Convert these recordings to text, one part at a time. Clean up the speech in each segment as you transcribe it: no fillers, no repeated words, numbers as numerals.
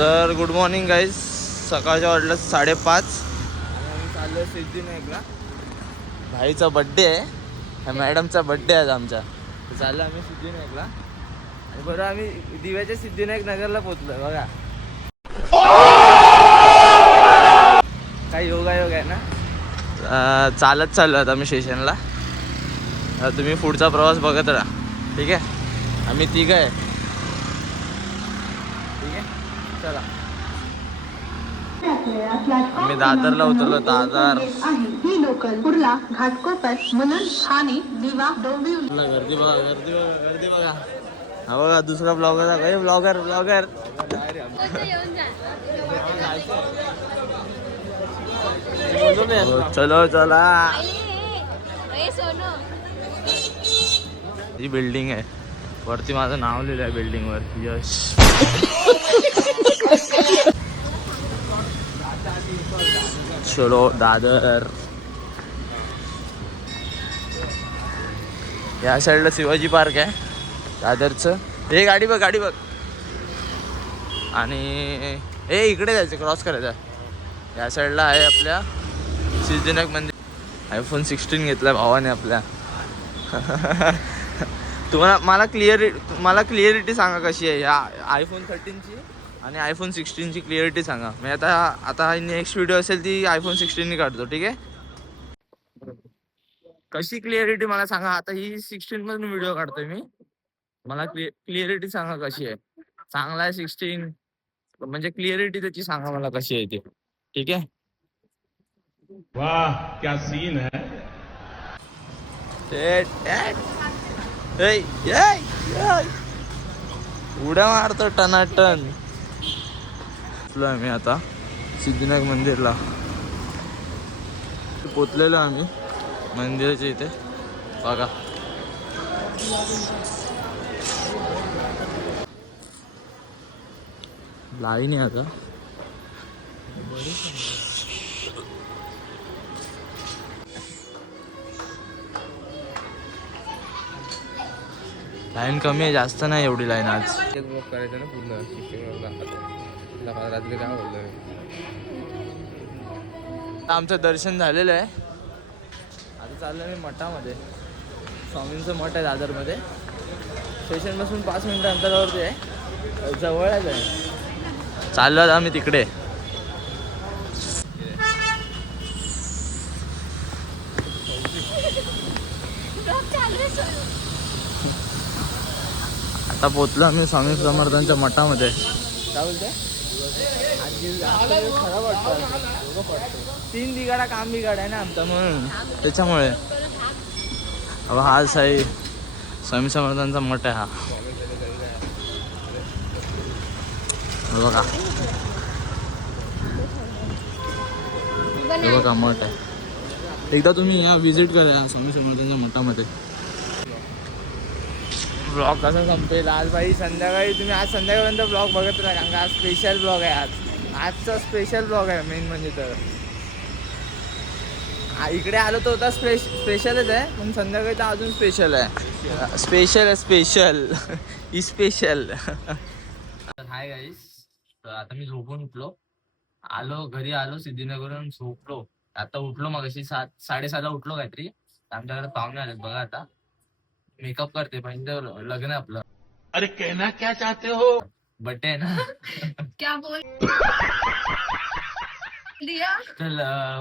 तर good morning guys. सकाळच्या वाटलं 5:30 आणि आम्ही चाललो सिद्धिविनायकला. भाईचा बड्डे आहे, ह्या मॅडमचा बड्डे आहे आमच्या. तर चाललो आम्ही सिद्धिविनायकला आणि बरं आम्ही दिव्याच्या सिद्धिविनायक नगरला पोचलो. बघा काय योगायोग आहे ना. चालत चाललो आता आम्ही स्टेशनला. तुम्ही पुढचा प्रवास बघत राहा, ठीक आहे. आम्ही तिघं आहे, ठीक आहे. चला आम्ही दादरला उतरलो. दादर ही लोकल कुर्ला, घाटकोपर, मुलुंड, ठाणे, दिवा, डोंबिवली. गर्दी बघा, गर्दी बघा, गर्दी बघा. हा बघा दुसरा ब्लॉगर आहे. ब्लॉगर ब्लॉगर चलो चला. ही बिल्डिंग आहे, वरती माझं नाव लिहिलं आहे बिल्डिंग वर, यश. चलो दादर. या साईडला शिवाजी पार्क आहे दादरचं. हे गाडी बघ, गाडी बघ. आणि हे इकडे जायचं, क्रॉस करायचं. या साईडला आहे आपल्या सिद्धिविनायक मंदिर. iPhone 16 घेतला भावाने आपल्या. तुम्हाला मला क्लिअरिटी सांगा कशी आहे या iPhone 13ची आणि iPhone 16ची क्लिअरिटी सांगा. मी आता नेक्स्ट व्हिडिओ असेल ती iPhone 16 काढतो, ठीक आहे. कशी क्लिअरिटी मला सांगा. आता ही 16 मधून व्हिडिओ काढतोय मी. मला क्लिअरिटी सांगा कशी आहे. चांगला आहे 16 म्हणजे क्लिअरिटी त्याची सांगा मला कशी आहे ती, ठीक आहे. वाह क्या सीन है. उड्या मारतो टनाटन. मी आता सिद्धिविनायक मंदिरला पोचलेलो आम्ही. मंदिराच्या इथे बघा, लाईन आहे आता. लाईन कमी आहे, जास्त नाही एवढी लाईन आज. करायचं ना पूर्ण रात्री काय बोललो. आमचं दर्शन झालेलं आहे. आता चाललं मी मठामध्ये. स्वामींचं मठ आहे दादरमध्ये. स्टेशनपासून 5 मिनिटं अंतरावरती आहे, जवळच आहे. चाललो आता आम्ही तिकडे. आता पोचलो आम्ही स्वामी समर्थांच्या मठामध्ये. काय बोलते खराब वाटतं. 3 बिघाडा काम बिघाडा आहे ना आमचा, म्हणून त्याच्यामुळे. हा साई स्वामी समर्थांचा मठ आहे हा. बघा बघा मठ आहे. एकदा तुम्ही या विजिट करा स्वामी समर्थांच्या मठामध्ये. ब्लॉग कसा संपेल आज भाई. संध्याकाळी तुम्ही आज संध्याकाळपर्यंत ब्लॉग बघत राहा, कारण का आज स्पेशल ब्लॉग आहे. आजचा स्पेशल ब्लॉग आहे मेन म्हणजे. तर इकडे आलो तर होता स्पेशलच आहे, पण संध्याकाळी तर अजून स्पेशल आहे. स्पेशल आहे, स्पेशल. Hi guys. तर आता मी झोपून आलो घरी. आलो सिद्धिनगरवरून झोपलो. आता उठलो मग अशी 7-7:30ला उठलो काहीतरी. आमच्याकडे पाहुणे आलेत बघा. आता मेकअप करते, पण लग्न आहे आपलं. अरे कहना क्या चाहते हो. बर्थडे आहे ना. क्या बोल चल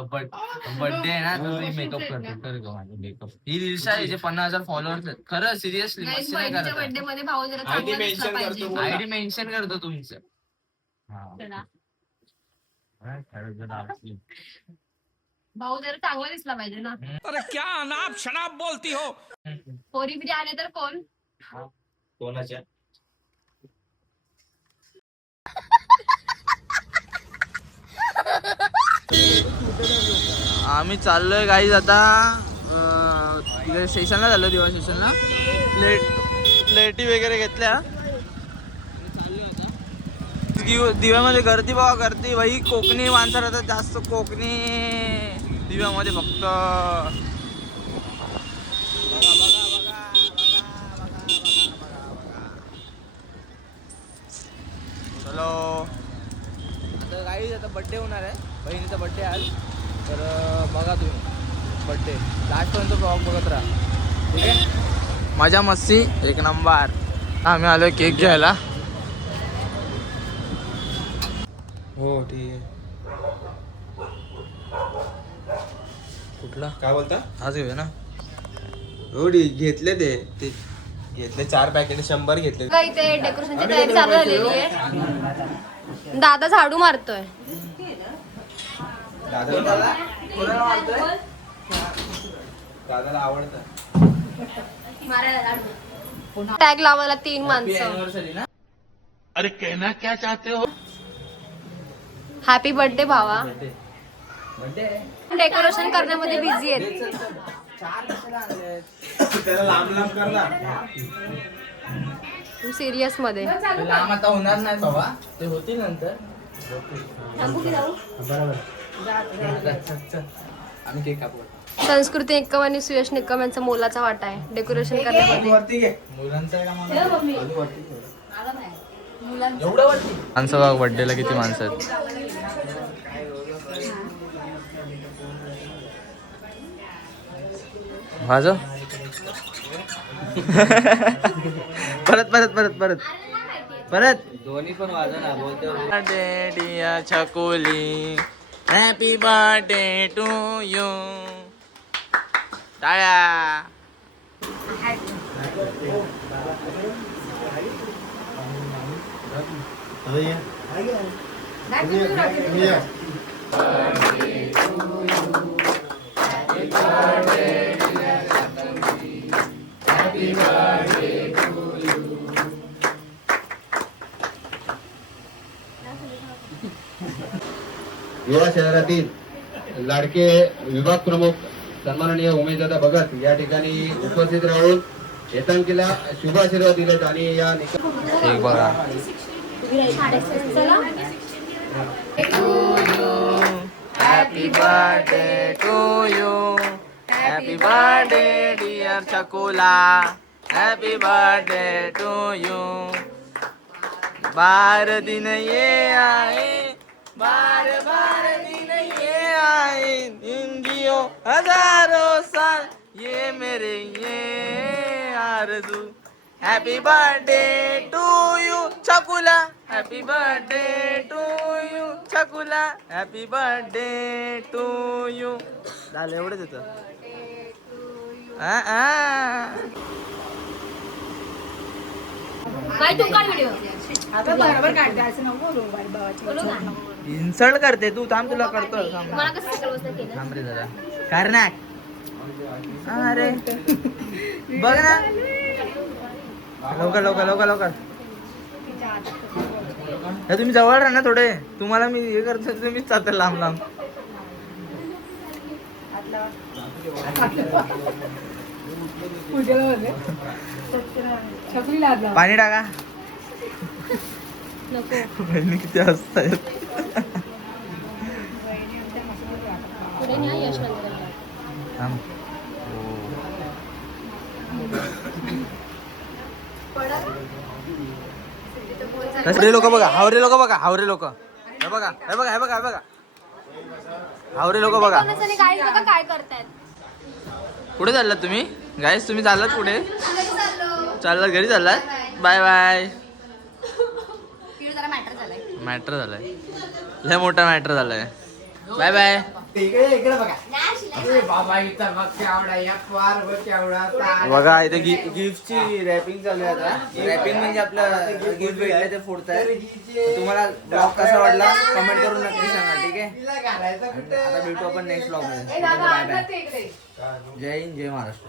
बर्थडे आहे ना, तर मेकअप करते. कर ग माझं मेकअप. ही रील्स आहे जे 50,000 फॉलोअर्स आहेत. खरं सिरियसली मस्त नाही करत. बर्थडे मध्ये भाऊ जरा चांगला दिसला पाहिजे. आयडी मेन्शन करतो तुमचं. भाऊ जरा चांगला दिसला पाहिजे ना. अरे क्या अनाप शनाप बोलती हो. पोरी बिरी आले तर कोण. कोणाच्या आम्ही चाललोय गाईज आता. तिकडे स्टेशनला झालो, दिवा स्टेशनला. प्लेटी वगैरे घेतल्या. दिव्यामध्ये गर्दी बघा, गर्दी भाई. कोकणी माणसं राहतात जास्त. कोकणी दिव्यामध्ये फक्त. चलो तर काही आता बड्डे होणार आहे, बहिणीचा बड्डे आज. तर बघा तुम्ही बड्डे लास्टपर्यंत ब्लॉग बघत राहा, ठीक आहे. मजा मस्ती एक नंबर. आम्ही आलो केक घ्यायला. हो ठीक आहे. कुठला काय बोलता? आज घेऊया ना. हो घेतले ते घेतले 4 पॅकेट 100 घेतले. इथे डेकोरेशनची तयारी चालू झालेली आहे. दादा झाडू मारतोय. दादाला आवडतं. टॅग लावायला 3 माणसं. अॅनिव्हर्सरी ना. अरे कहना क्या चाहते हो? हॅपी बर्थडे भावा. बड्डे डेकोरेशन करण्यामध्ये बिझी आहेत. त्याला लांब लांब करणार. सिरियस मध्ये. लांब आता होणार नाही बाबा, ते होतील नंतर. आम्ही केक कापू. संस्कृती निकम आणि सुयश निकम यांचा मोलाचा वाटा आहे डेकोरेशन करण्यामध्ये. मुलांचा आहे का एवढं वाटतं. माणसं बघ बड्डेला किती माणसं आहेत. वाजव. परत परत परत परत परत दोन्ही पण वाजव ना. बोलते dear Chhakuli happy birthday to you. टाळ्या. युवा शहरातील लाडके विभाग प्रमुख सन्माननीय उमेशदादा भगत या ठिकाणी उपस्थित राहून एकांकीला शुभाशीर्वाद दिलेत आणि या एक बघा. Happy birthday to you. Happy birthday dear Chhakula. Happy birthday to you. बार दिन ये आए, बार बार दिन ये आए, जिंदगियों हजारों साल ये मेरे ये आरज़ू. Happy birthday to you Chhakula. Happy birthday to you Chhakula. Happy birthday to you. झालं एवढंच येतं. इन्सल्ट करते तू. थांब तुला करतो. मला कसं सकाळपासून केलं? थांब रे जरा. करणार. अरे बघ ना. लवकर लवकर लवकर लवकर. हे तुम्ही जवळ राहा ना थोडे. तुम्हाला मी हे करतो तुम्हीच चालता लांब लांब. पाणी टाका. नको. बहिणी किती असतात. पुढे न्या यश नंतर. थांब. हावरे लोक बघा. हावरे लोक बघा. हावरे लोक हे बघा. हे बघा. हे बघा. हे बघा. हावरे लोक बघा. गाईज बघा काय करतायत. कुठे चाललात तुम्ही गाईस? तुम्ही चाललात कुठे? चाललात घरी चाललात? Bye bye. मॅटर झालाय. लय मोठा मॅटर झालाय. Bye bye. बघा इथे गिफ्टची रॅपिंग चालू आहे आता. रॅपिंग म्हणजे आपलं गिफ्ट भेटलं ते फोडताय. तुम्हाला ब्लॉग कसा वाटला कमेंट करून नक्की सांगा, ठीक आहे. आता भेटू आपण नेक्स्ट ब्लॉग मध्ये. Bye bye. जय हिंद, जय महाराष्ट्र.